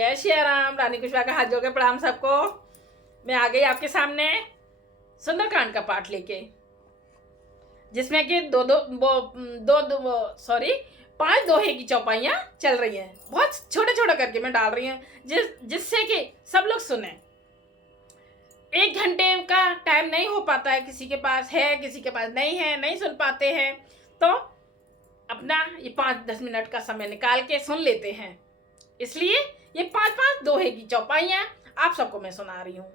जय श्री राम। रानी कुशवा का हाथ जोड़ के प्रणाम सबको। मैं आ गई आपके सामने सुंदरकांड का पाठ लेके, जिसमें कि पांच दोहे की चौपाइयाँ चल रही हैं। बहुत छोटे छोटे करके मैं डाल रही हूँ जिससे कि सब लोग सुने। 1 घंटे का टाइम नहीं हो पाता है, किसी के पास है किसी के पास नहीं है, नहीं सुन पाते हैं, तो अपना ये 5-10 मिनट का समय निकाल के सुन लेते हैं। इसलिए ये 5-5 दोहे की चौपाइयाँ आप सबको मैं सुना रही हूँ।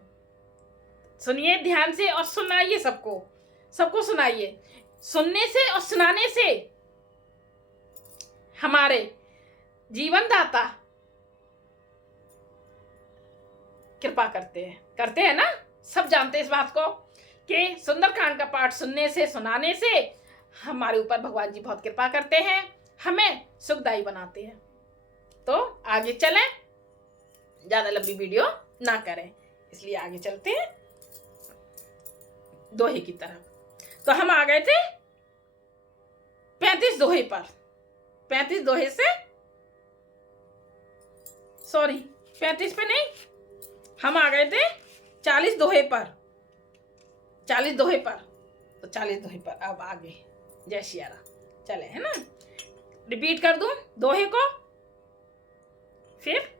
सुनिए ध्यान से और सुनाइए, सबको सुनाइए। सुनने से और सुनाने से हमारे जीवन दाता कृपा करते हैं ना। सब जानते हैं इस बात को कि सुंदरकांड का पाठ सुनने से सुनाने से हमारे ऊपर भगवान जी बहुत कृपा करते हैं, हमें सुखदायी बनाते हैं। तो आगे चलें, ज्यादा लंबी वीडियो ना करें, इसलिए आगे चलते हैं दोहे की तरफ। तो हम आ गए थे 35 दोहे पर। 35 दोहे से 35 पे नहीं, हम आ गए थे 40 दोहे पर। 40 दोहे पर, तो 40 दोहे पर अब आगे। जय श्री राम। चले, है ना। रिपीट कर दूं दोहे को, फिर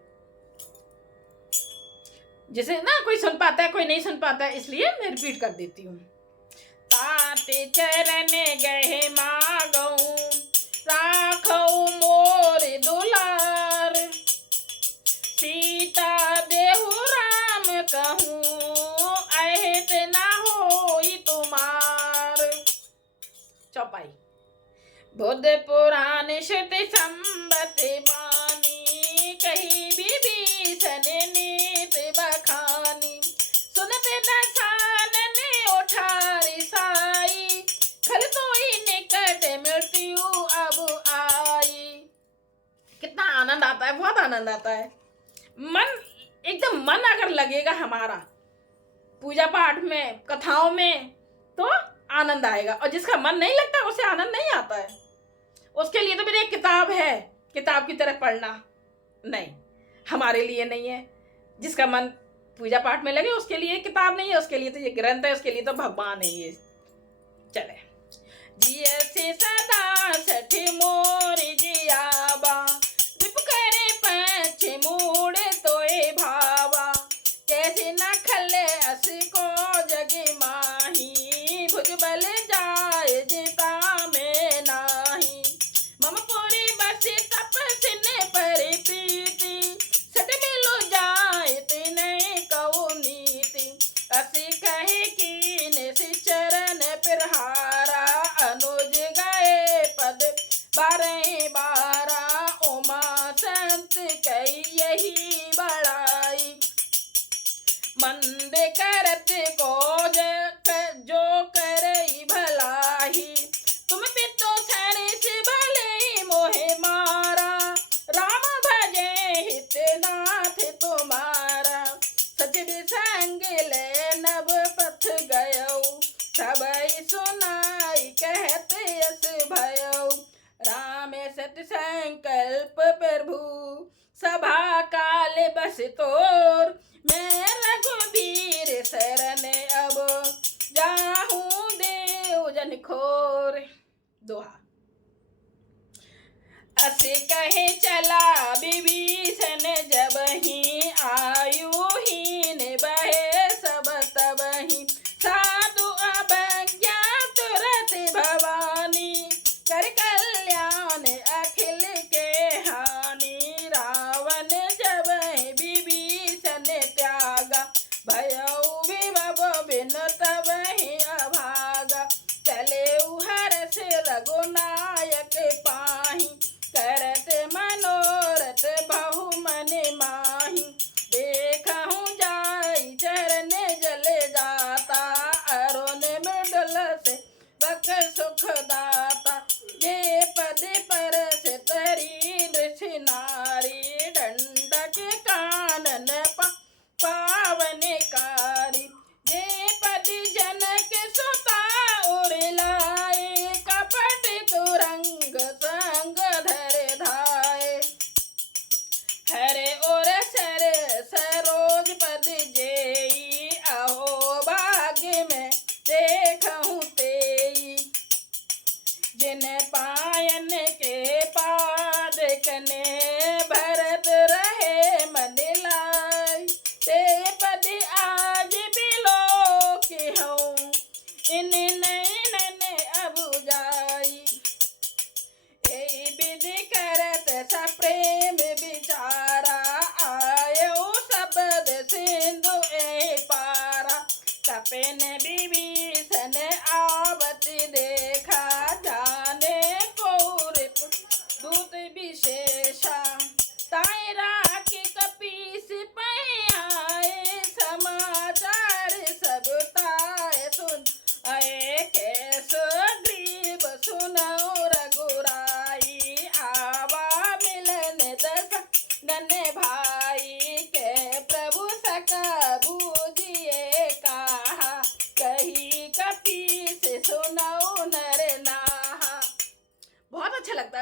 जैसे ना कोई सुन पाता है कोई नहीं सुन पाता है, इसलिए मैं रिपीट कर देती हूँ। ताते चरण गहे मागऊं, राखऊ मोर दुलार, सीता देहु राम कहूँ, अहित ना होई तुमार। चौपाई। बुद्ध पुराण श्रुति संबत बानी, कही विभीषण नीत बखानी, सुनते दसानन उठारी साई, खल तोई निकट मृत्यु अब आई। कितना आनंद आता है, बहुत आनंद आता है। मन अगर लगेगा हमारा पूजा पाठ में, कथाओं में, तो आनंद आएगा। और जिसका मन नहीं लगता उसे आनंद नहीं आता है। उसके लिए तो मेरी एक किताब है, किताब की तरह पढ़ना नहीं, हमारे लिए नहीं है। जिसका मन पूजा पाठ में लगे उसके लिए किताब नहीं है, उसके लिए तो ये ग्रंथ है, उसके लिए तो भगवान है ये। चले। जिय से सदा सठ मोर जियाबा, विप करे पछ मूड़ तोए भावा, कैसे न खले अस को जगे माही, भुजबल जाय जिता में नाही, मम पुरी बस तपस्न पर प्रीति, सट मिलो जाय तिने कहो नीति, असी कहे कीन से चरण प्रहारा, अनुज गए पद 12 उमा संत कही यही बड़ाई, मंद करत को जो करई भलाई, तुम पितो सरिस भले मोहे मारा, राम भजे हित नाथ तुम्हारा, सच विसंग ले नभ पथ गयो, सबई सुनाई कहते यस भयो, राम सत संकल्प प्रभु, सभा काल बस तोर, मैं रघुबीर शरण अब, जाहूं देव जन खोर। दोहा। अस कहे चला विभीषण जब ही, आयुहीन बहे सब तबहि, साधु अवज्ञा तुरत भवानी, कर कल्याण अखिल के हानि, रावण जब विभीषण त्यागा, भयउ विभव बिन तबहि अभागा, चले हर्ष रघुनायक पाहि, करत मनोरथ बहु मन माही,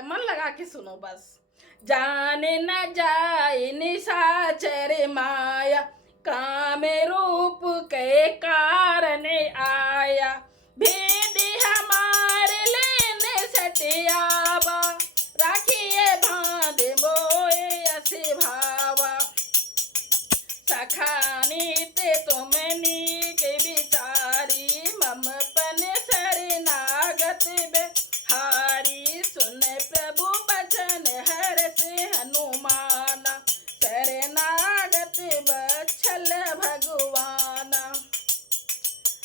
मन लगा के सुनो बस। जाने न जाए निशाचर माया, काम रूप के कारण आया। भेद हमारे लेने सटियावा, राखिए बांध मोए असे भावा। सखानी ते तुम नीक विचारी, ममपन शरणागत हारी। सुन प्रभु बचन हरष हनुमाना, शरणागत बच्छल भगवाना।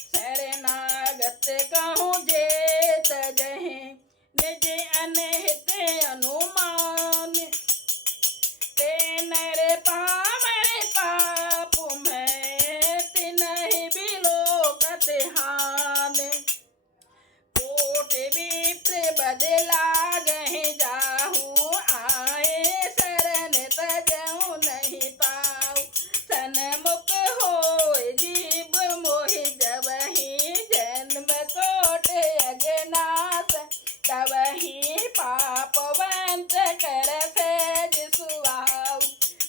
शरणागत कहूँ जेत जहे, निज अनहित अनुमान। ते नर पामर पाप में, तिनहि बिलोकत हान। कोट विप्र बदला गहि जाहू, आए शरण तजहु नहीं पाऊ। सन्मुख होय जीव मोहि जबहि, जन्म कोट अज्ञात तबहि। पाप वंच कर सहज सुहाऊ,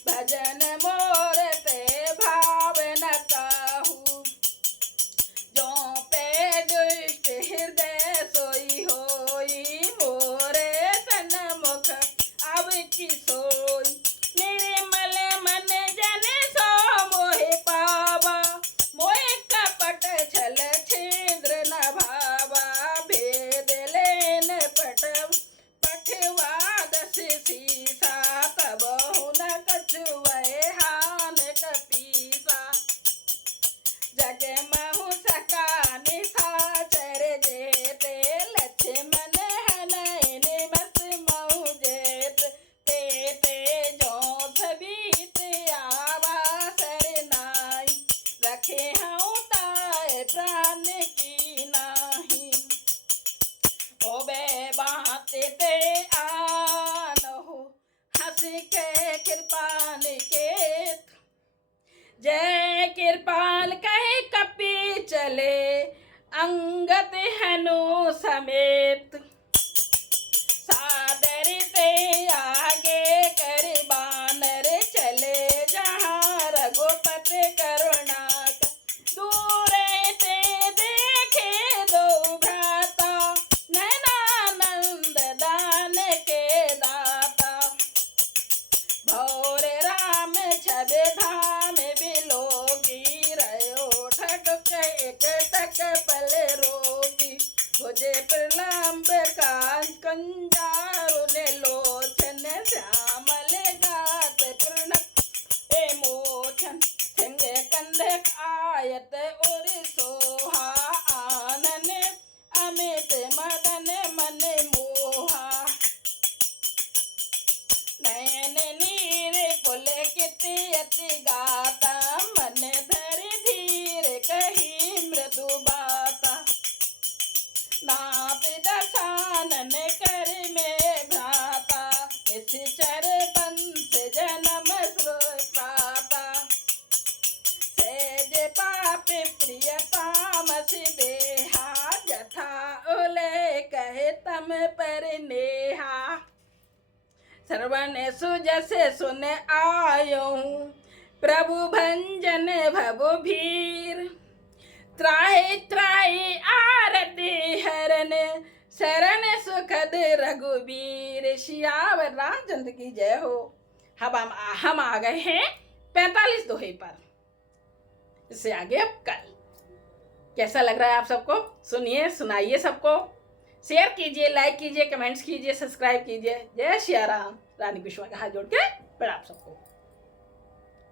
भजन मोर ते भाव न काहू। जो पे दुष्ट हृदय सोई होई, मोरे सन्मुख अब की सोई। निर्मल मन जन सो मोहि पावा, मोहि कपट छल छिद्र न भावा। भेद लेन पठवा दस सीसा, तबहु न कछुए हान कपीसा। जग महु सका निशाचर जेते, लक्ष्मण हनय निमस महु जेत। ते जो सबीत आवा सरनाई, रखे हूँ ताय प्राण की नाही। ओबे बाते ते आनहु, हंस के कृपाल केत। जय कृपाल कहे कपि चले, अंगद हनु समेत। सादर ते आगे कर बानर चले, जहाँ रघुपत करुणा। दूर ते देखे दो भ्राता, नैनानंद दान के दाता। भौर राम छबे धाम बिलोकी, रयो ठटक एक टक पल रोकी। भुजे प्रलंब कांच कंजारु ने लोचन, श्यामल गात पूर्ण ए मोचन। सिंह कंधक आयत उर सोहा, आनन अमित मदन मन मोहा। नयन नीर पुलकित अति गाता, मन धर धीर कही मृदु बाता। नाथ दशानन कर में भ्राता, निश्चर बंस जन्म पाता। सहज पाप प्रिय तामस देहा, जथा उले कहे तम पर नेहा। श्रवण सुजस सुन आयो, प्रभु भंजन भव भीर। त्राहि त्राहि आरती हरन, शरण सुखद रघुवीर। सियावर रामचंद्र की जय हो। हम आ गए हैं 45 दोहे पर। इससे आगे अब कल। कैसा लग रहा है आप सबको? सुनिए, सुनाइए सबको। शेयर कीजिए, लाइक कीजिए, कमेंट्स कीजिए, सब्सक्राइब कीजिए। जय सिया राम। रानी कुशवा का हाथ जोड़ के प्रणाम सबको।